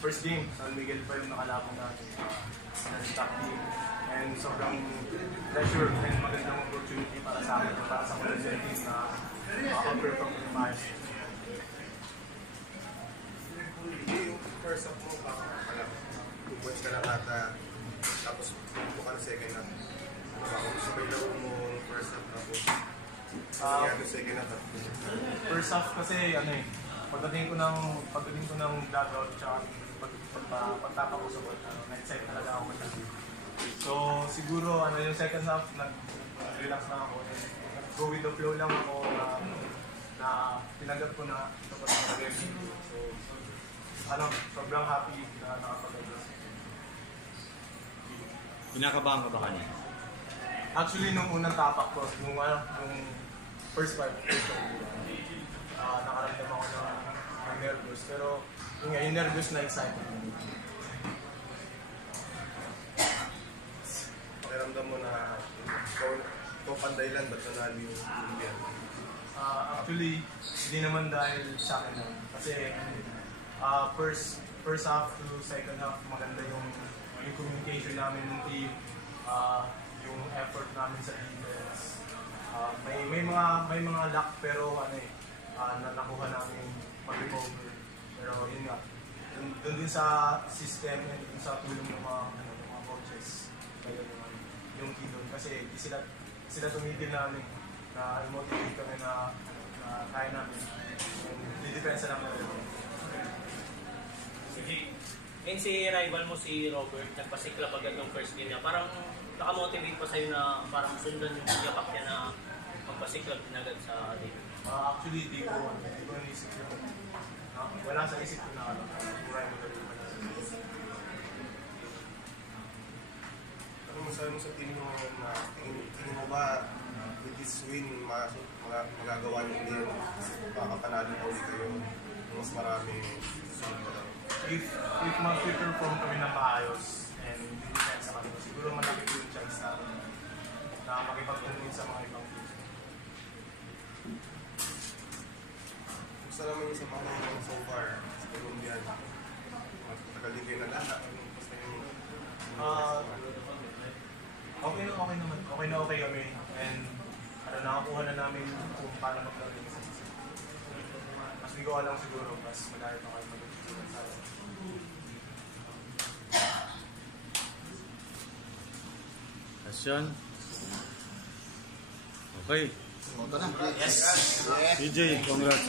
first game, San Miguel pa yung nakalapang natin sa stock team. And sobrang pressure and magandang opportunity para sa akin, para sa Colosseum team na makaka-perform ng maayos. Yung first half mo, pala, 2 points ka lang ata, tapos buka ka na second half. Kung sabay laro mo yung first half, tapos yung second half. First half kasi, pagdating ko ng dugout, tsaka pagtapa ko sa ball, na-excite talaga ako masyado. So, siguro, yung second half, nag-relax lang ako. Go with the flow lang ako na tinanggap ko na ito pa sa game. So, sobrang happy na nakapag-address. Kinakabahan ka ba kanina? Actually, nung unang tapak ko, nung first five, nakaramdam ako ng nervous. Pero yung nervous na excited. Pakiramdam mo na ikaw panday lang, ba't nanalo yung Olympian? Actually, hindi naman dahil sa akin lang. Kasi first half to second half, maganda yung communication namin ng team, yung effort namin sa defense. May mga luck pero nakuha namin mag-recover. Pero yun nga, doon din sa system and dun sa tulong ng mga coaches. Kaya yung key doon. Kasi sila tumigil namin na i-motivate kami na kaya namin. Di-depensa lang namin. Sige. And si rival mo, si Robert, nagpasikla agad ng first game niya. Parang nakamotivate pa sa'yo na parang sundan yung yapak niya na magpasikla agad sa game. Actually, di ko naisip yun. Wala sa isip ko na buray mo dali pa na. Ano masabi mo sa team mo na tingin mo ba with this win magagawa niyo din makapanalo na ulit kayo mas maraming sunod na lang? If mag-perform kami na maayos and defense sa kanila, siguro malaki po yung chance na makipag-compete sa mga ibang teams. Gusto naman yung sa mga so far sa Colombian. Matagal din kayo nalala. Basta yung okay naman. Okay kami. And nakakuha na namin kung paano mag-laro sa season. Mas hindi ko alam siguro, mas malayo pa kayo mag-laro sa akin. Question? Okay. Moto na. Yes! CJ, congrats.